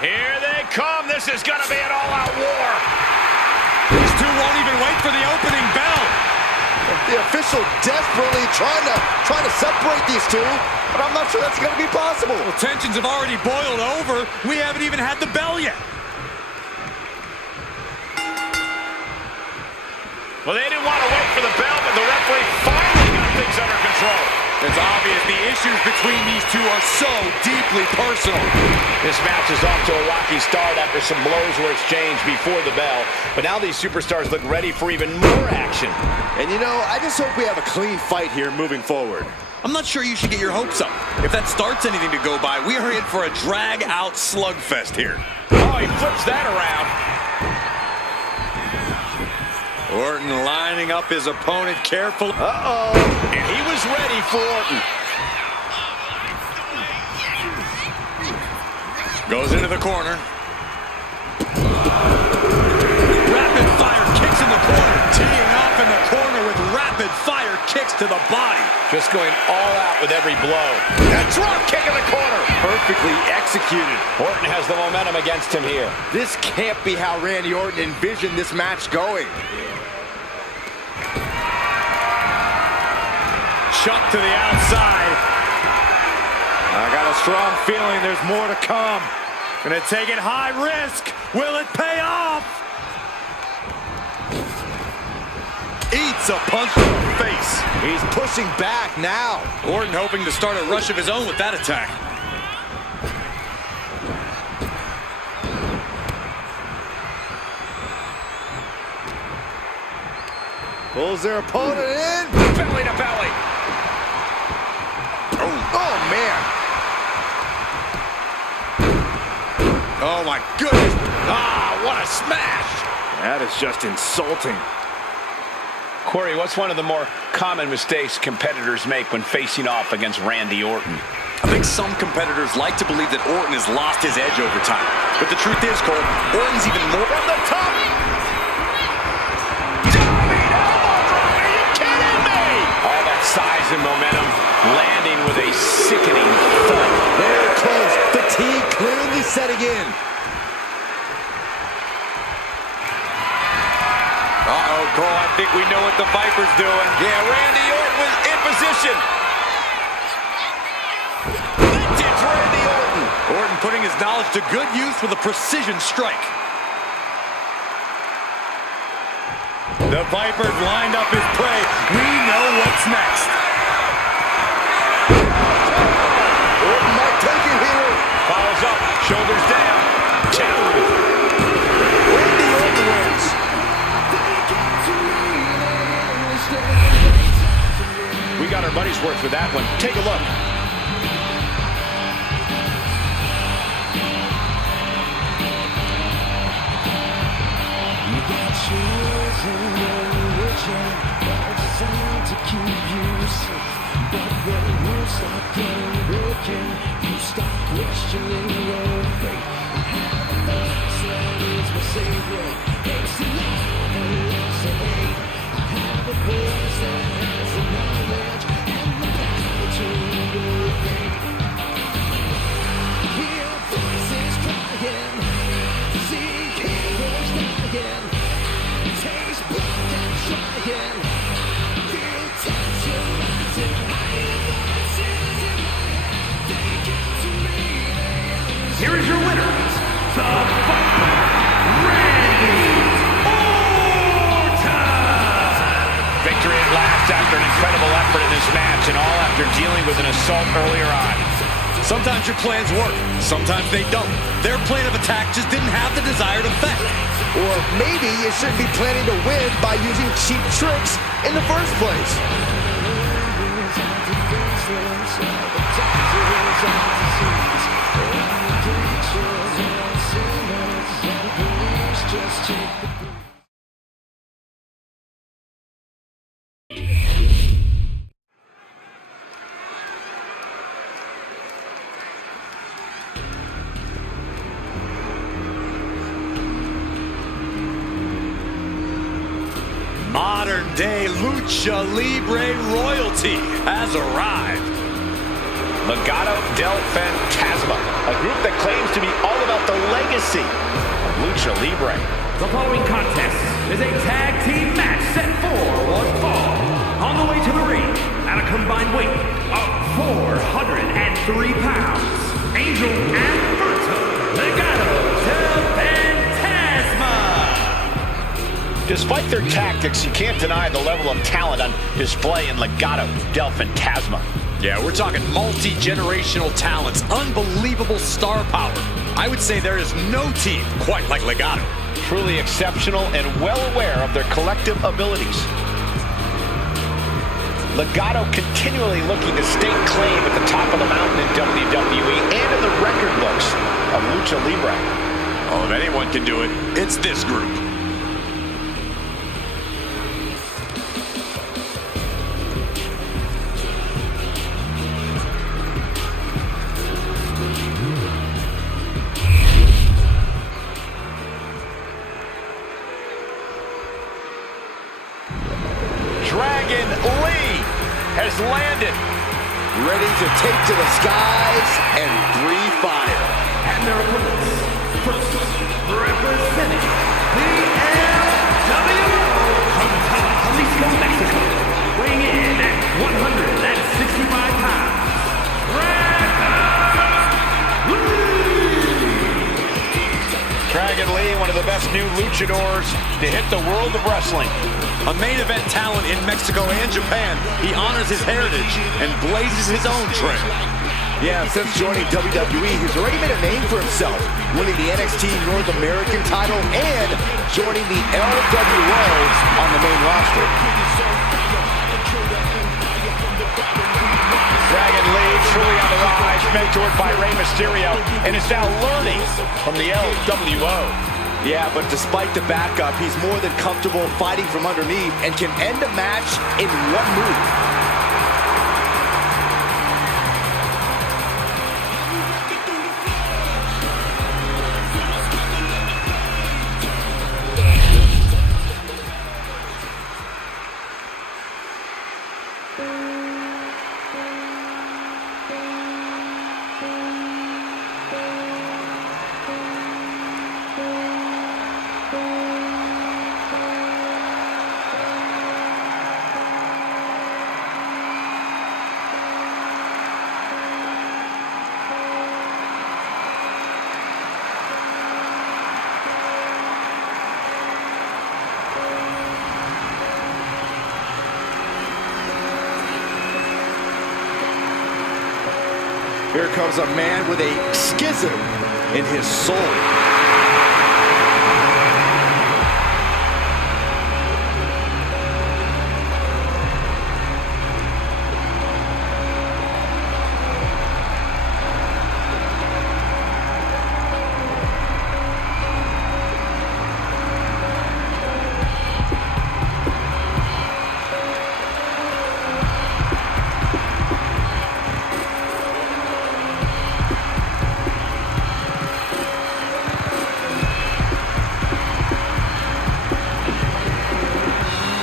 Here they come. This is going to be an all-out war. These two won't even wait for the opening bell. The official desperately trying to separate these two, but I'm not sure that's going to be possible. Well, tensions have already boiled over. We haven't even had the bell yet. Well, they didn't want to wait for the bell, but the referee finally got things under control. It's obvious the issues between these two are so deeply personal. This match is off to a rocky start after some blows were exchanged before the bell, but now these superstars look ready for even more action. And you know, I just hope we have a clean fight here moving forward. I'm not sure you should get your hopes up. If that starts anything to go by, we are in for a drag-out slugfest here. Oh, he flips that around. Orton lining up his opponent carefully. Uh-oh. And he was ready for Orton. Goes into the corner. Rapid fire kicks in the corner. Teeing off in the corner with rapid fire kicks to the body. Just going all out with every blow. That drop kick in the corner. Perfectly executed. Orton has the momentum against him here. This can't be how Randy Orton envisioned this match going. Chuck to the outside. I got a strong feeling there's more to come. Gonna take it high risk. Will it pay off? Eats a punch to the face. He's pushing back now. Orton hoping to start a rush of his own with that attack. Pulls their opponent in. Belly to belly. Oh, man. Oh, my goodness. Ah, what a smash. That is just insulting. Corey, what's one of the more common mistakes competitors make when facing off against Randy Orton? I think some competitors like to believe that Orton has lost his edge over time. But the truth is, Cole, Orton's even more from the top. Diving elbow drop. Are you kidding me? All that size and momentum landing with a sickening thud. Very close. Fatigue clearly setting in. Uh-oh, Cole, I think we know what the Viper's doing. Yeah, Randy Orton was in position. Vintage Randy Orton. Orton putting his knowledge to good use with a precision strike. The Viper's lined up his prey. We know what's next. Orton might take it here. Follows up, shoulders down. Two. Randy Orton wins. We got our money's worth with that one. Take a look. You got chosen religion, all designed to keep you safe. But when you start getting broken, you start questioning your faith. I have a voice that is my savior. It's the love and loves of hate. I have a voice that has the knowledge and the power to innovate. Hear voices crying, see heroes dying, taste blood and trying, feel tension rising, higher voices in my head, they come to me, they understand. Here is your winner, the Viper, Randy Orton! Victory at last after an incredible effort in this match, and all after dealing with an assault earlier on. Sometimes your plans work, sometimes they don't. Their plan of attack just didn't have the desired effect. Or maybe you shouldn't be planning to win by using cheap tricks in the first place. Modern-day Lucha Libre royalty has arrived. Legado del Fantasma, a group that claims to be all about the legacy of Lucha Libre. The following contest is a tag team match set for one fall. On the way to the ring, at a combined weight of 403 pounds, Angel and Berto, Legado del Fantasma. Despite their tactics, you can't deny the level of talent on display in Legado del Fantasma. Yeah, we're talking multi-generational talents, unbelievable star power. I would say there is no team quite like Legado. Truly exceptional and well aware of their collective abilities. Legado continually looking to stake claim at the top of the mountain in WWE and in the record books of Lucha Libre. Oh, if anyone can do it, it's this group. Dragon Lee has landed. Ready to take to the skies and breathe fire. And their opponents, first representing the LWO from Jalisco, Mexico, weighing in at 165 pounds, Dragon Lee, one of the best new luchadors to hit the world of wrestling. A main event talent in Mexico and Japan, he honors his heritage and blazes his own trail. Yeah, since joining WWE, he's already made a name for himself, winning the NXT North American title and joining the LWO on the main roster. Dragon Lee truly on the rise, mentored by Rey Mysterio, and is now learning from the LWO. Yeah, but despite the backup, he's more than comfortable fighting from underneath and can end a match in one move. Here comes a man with a schism in his soul.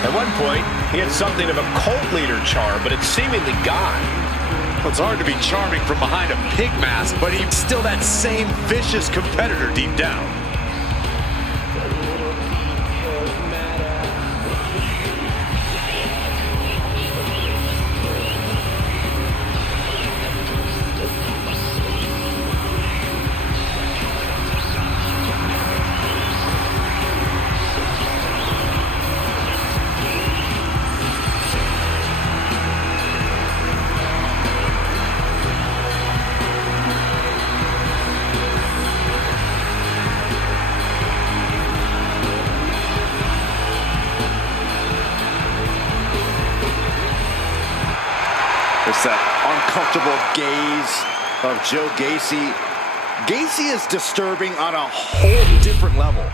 At one point, he had something of a cult leader charm, but it's seemingly gone. Well, it's hard to be charming from behind a pig mask, but he's still that same vicious competitor deep down. It's that uncomfortable gaze of Joe Gacy. Gacy is disturbing on a whole different level.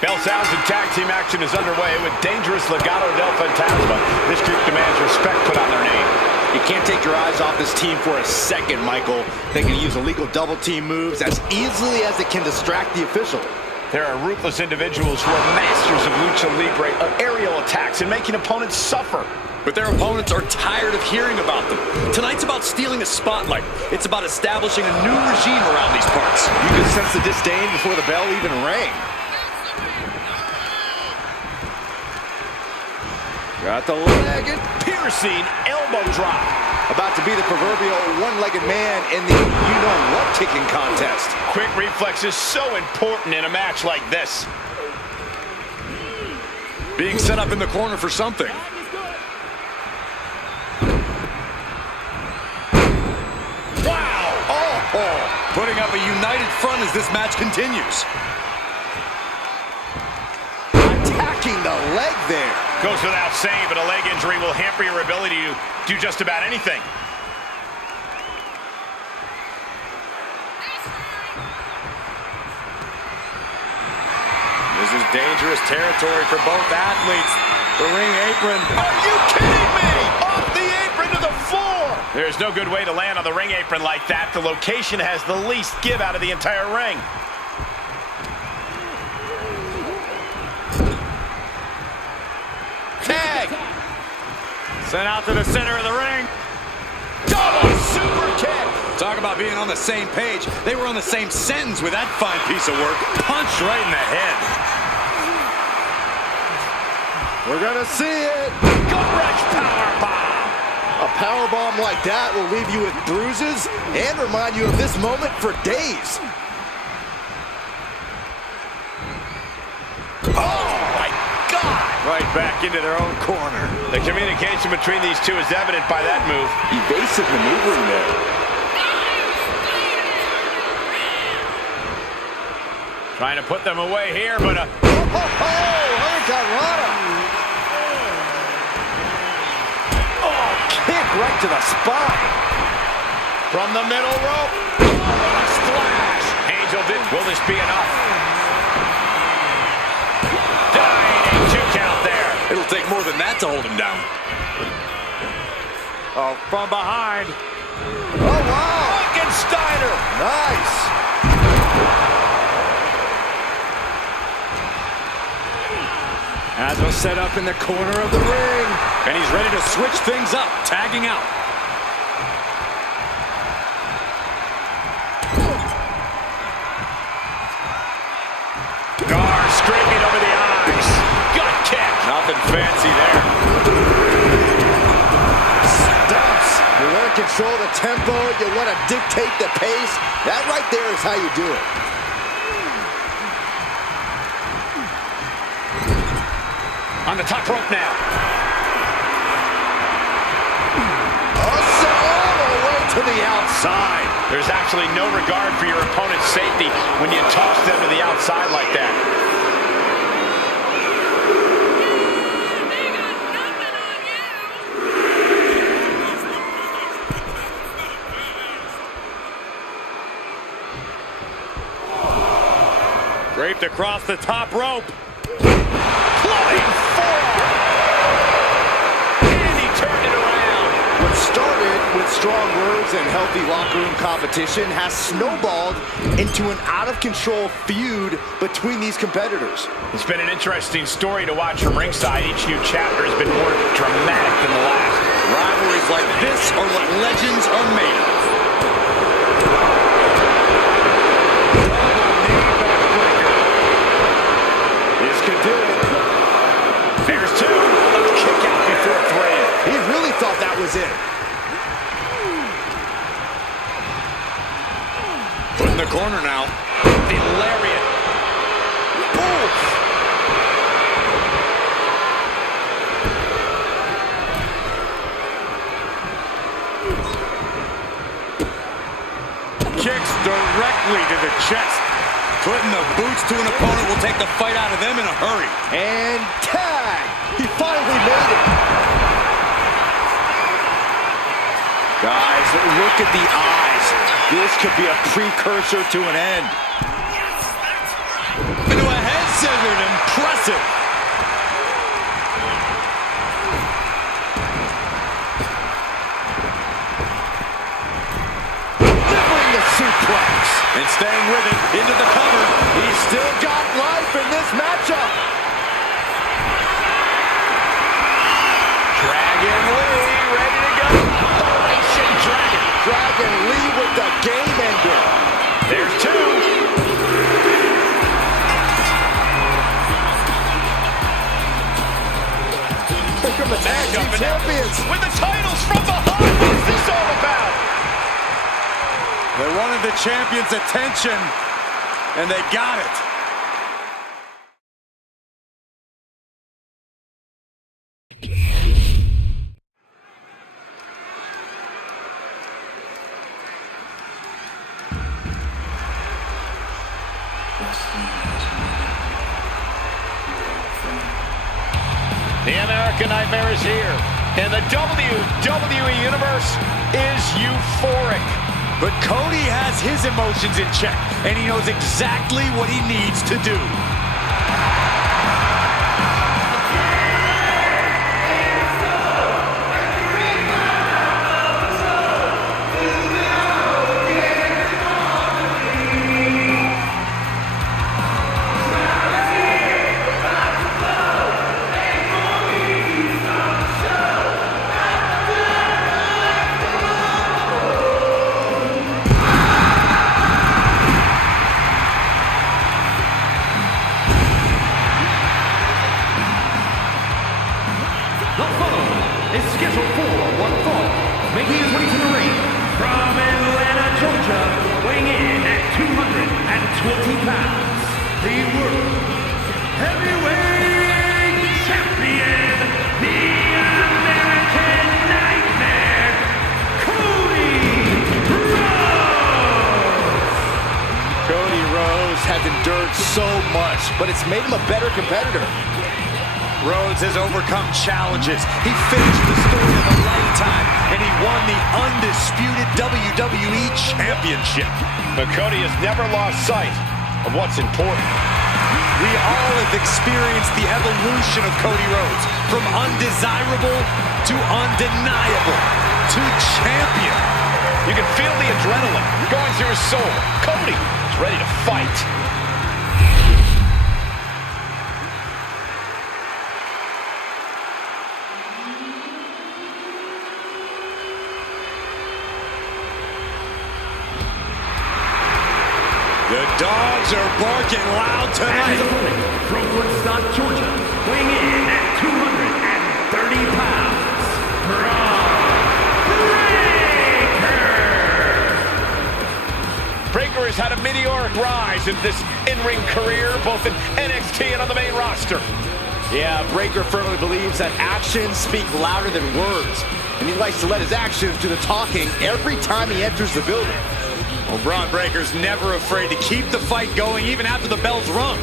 Bell sounds and tag team action is underway with dangerous Legado del Fantasma. This group demands respect put on their name. You can't take your eyes off this team for a second, Michael. They can use illegal double team moves as easily as it can distract the official. There are ruthless individuals who are masters of lucha libre, of aerial attacks, and making opponents suffer. But their opponents are tired of hearing about them. Tonight's about stealing a spotlight. It's about establishing a new regime around these parts. You could sense the disdain before the bell even rang. Got the leg and Piercing elbow drop. about to be the proverbial one-legged man in the you-know-what kicking contest. Quick reflex is so important in a match like this. Being set up in the corner for something. Wow! Oh! Putting up a united front as this match continues. Attacking the leg there. Goes without saying, but a leg injury will hamper your ability to do just about anything. This is dangerous territory for both athletes. The ring apron. Are you kidding me? Off the apron to the floor! There's no good way to land on the ring apron like that. The location has the least give out of the entire ring. Tag! Sent out to the center of the ring. Double super kick! Talk about being on the same page. They were on the same sentence with that fine piece of work. Punch right in the head. We're gonna see it. Gut-wrench powerbomb! A powerbomb like that will leave you with bruises and remind you of this moment for days. Oh my God! Right back into their own corner. The communication between these two is evident by that move. Evasive maneuvering there. Trying to put them away here, but Oh, kick right to the spine. From the middle rope. Oh, splash! Angel did. Will this be enough? Diving 2 count there. It'll take more than that to hold him down. oh, from behind. Oh, wow. Frankensteiner. Nice. Agile set up in the corner of the ring. And he's ready to switch things up, tagging out. Gar scraping over the eyes. Gut kick. Nothing fancy there. Stumps. You want to control the tempo. You want to dictate the pace. That right there is how you do it. On the top rope now. Also all the way to the outside. There's actually no regard for your opponent's safety when you toss them to the outside like that. Draped across the top rope. Flying forearm. And he turned it around. What started with strong words and healthy locker room competition has snowballed into an out-of-control feud between these competitors. It's been an interesting story to watch from ringside. Each new chapter has been more dramatic than the last. Rivalries like this are what legends are made of. This could do it. There's 2. A kick out before 3. He really thought that was it. Put in the corner now. The lariat. Boom. Kicks directly to the chest. Putting the boots to an opponent will take the fight out of them in a hurry. And tag. He finally made it. Guys, look at the eyes. This could be a precursor to an end. Into a head scissors. Impressive. Delivering the suplex. And staying with it into the cover. He's still got life. the matchup. And champions. with the titles from behind, what is this all about? They wanted the champion's attention, and they got it. The American Nightmare is here, and the WWE Universe is euphoric. But Cody has his emotions in check, and he knows exactly what he needs to do. The following is scheduled for one fall, making his way to the ring from Atlanta, Georgia, weighing in at 220 pounds, the World Heavyweight Champion, the American Nightmare, Cody Rhodes! Cody Rhodes has endured so much, but it's made him a better competitor. Rhodes has overcome challenges. He finished the story of a lifetime, and he won the undisputed WWE Championship. But Cody has never lost sight of what's important. We all have experienced the evolution of Cody Rhodes, from undesirable to undeniable to champion. You can feel the adrenaline going through his soul. Cody is ready to fight. The dogs are barking loud And tonight. his opponent from Woodstock, Georgia, weighing in at 230 pounds, Braun Breaker! Breaker has had a meteoric rise in this in-ring career, both in NXT and on the main roster. Yeah, Breaker firmly believes that actions speak louder than words, and he likes to let his actions do the talking every time he enters the building. Well, Braun Breaker's never afraid to keep the fight going even after the bell's rung.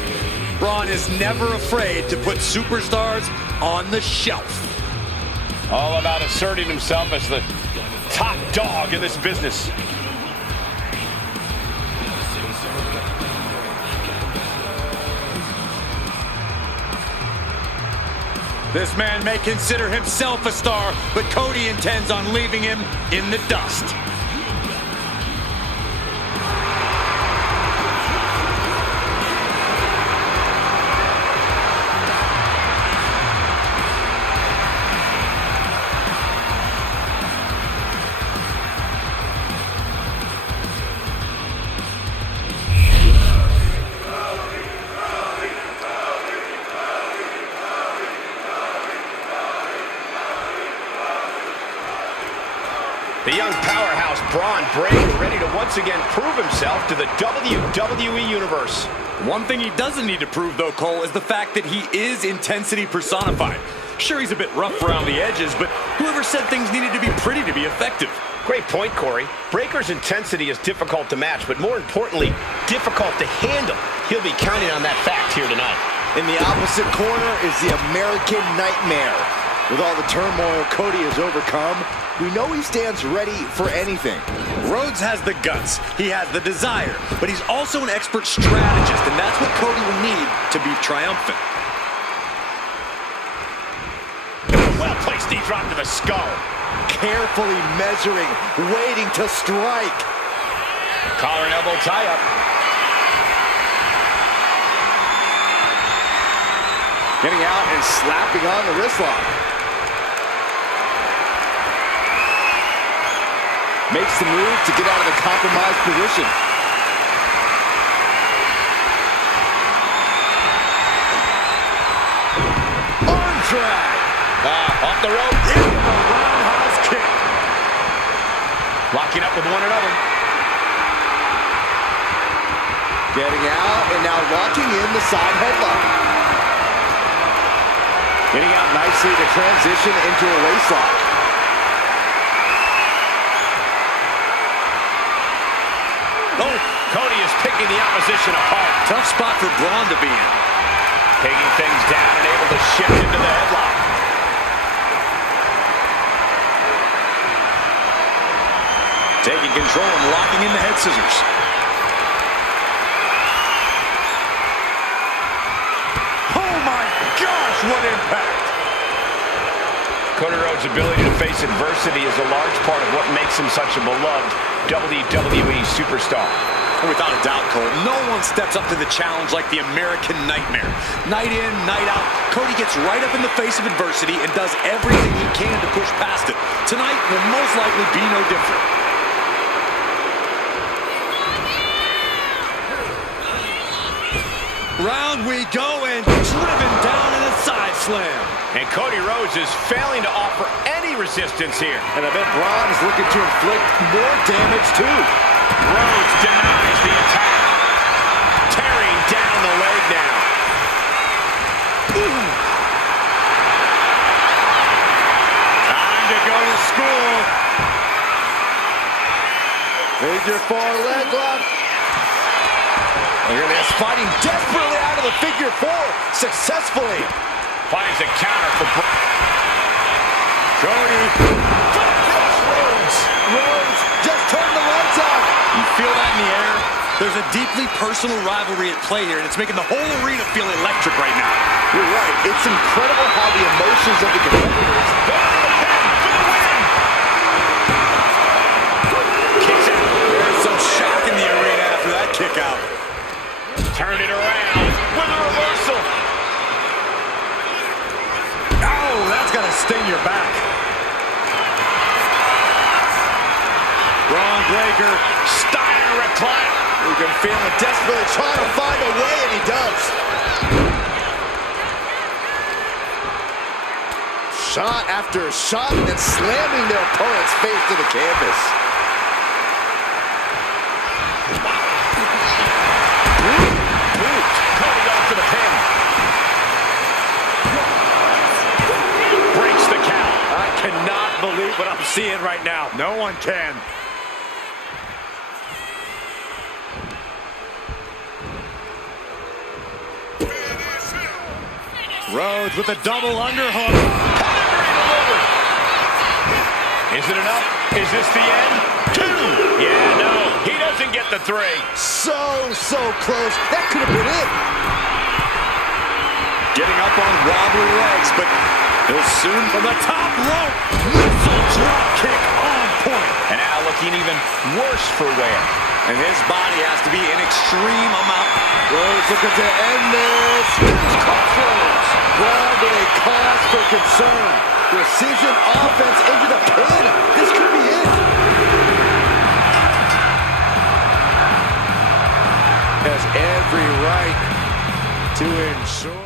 Braun is never afraid to put superstars on the shelf. All about asserting himself as the top dog in this business. This man may consider himself a star, but Cody intends on leaving him in the dust. The young powerhouse Braun Breaker ready to once again prove himself to the WWE Universe. One thing he doesn't need to prove, though, Cole, is the fact that he is intensity personified. Sure, he's a bit rough around the edges, but whoever said things needed to be pretty to be effective? Great point, Corey. Breaker's intensity is difficult to match, but more importantly, difficult to handle. He'll be counting on that fact here tonight. In the opposite corner is the American Nightmare. With all the turmoil Cody has overcome, we know he stands ready for anything. Rhodes has the guts, he has the desire, but he's also an expert strategist, and that's what Cody will need to be triumphant. Well-placed knee drop to the skull. Carefully measuring, waiting to strike. Collar and elbow tie-up. Getting out and slapping on the wrist lock. Makes the move to get out of the compromised position. Arm drag. Off the rope. Into the roundhouse kick. Locking up with one another. Getting out and now locking in the side headlock. Getting out nicely to transition into a waistlock. Oh, Cody is picking the opposition apart. Tough spot for Braun to be in. Taking things down and able to shift into the headlock. Taking control and locking in the head scissors. Oh my gosh, what impact! Cody Rhodes' ability to face adversity is a large part of what makes him such a beloved WWE superstar. Without a doubt, Cole, no one steps up to the challenge like the American Nightmare. Night in, night out, Cody gets right up in the face of adversity and does everything he can to push past it. Tonight will most likely be no different. Round we go and driven down in a side slam. And Cody Rhodes is failing to offer any resistance here. And I bet Braun is looking to inflict more damage too. Rhodes denies the attack. Tearing down the leg now. Time to go to school. Figure 4 leg lock. Look at this, fighting desperately out of the figure 4 successfully. Finds a counter for Cody. Rhodes just turned the lights out. You feel that in the air? There's a deeply personal rivalry at play here, and it's making the whole arena feel electric right now. You're right. It's incredible how the emotions of the competitors. kicks out. There's some shock in the arena after that kick out. Turn it around with a reversal. Oh, that's gonna sting your back. Braun Breaker. Steiner recliner. You can feel him desperately trying to find a way, and he does. Shot after shot, and then slamming their opponent's face to the canvas. Cody going for the pin. Breaks the count. I cannot believe what I'm seeing right now. No one can. Rhodes with a double underhook. Is it enough? Is this the end? 2. Yeah, no. He doesn't get the 3. So close. That could have been it. Getting up on wobbly legs, but he'll soon From the top rope. Missile drop kick on point. And now looking even worse for wear. and his body has to be an extreme amount. Rhodes looking to end this. Here's Crossroads. Braun with a cause for concern. Precision offense into the pin. This could be it. Has every right to ensure.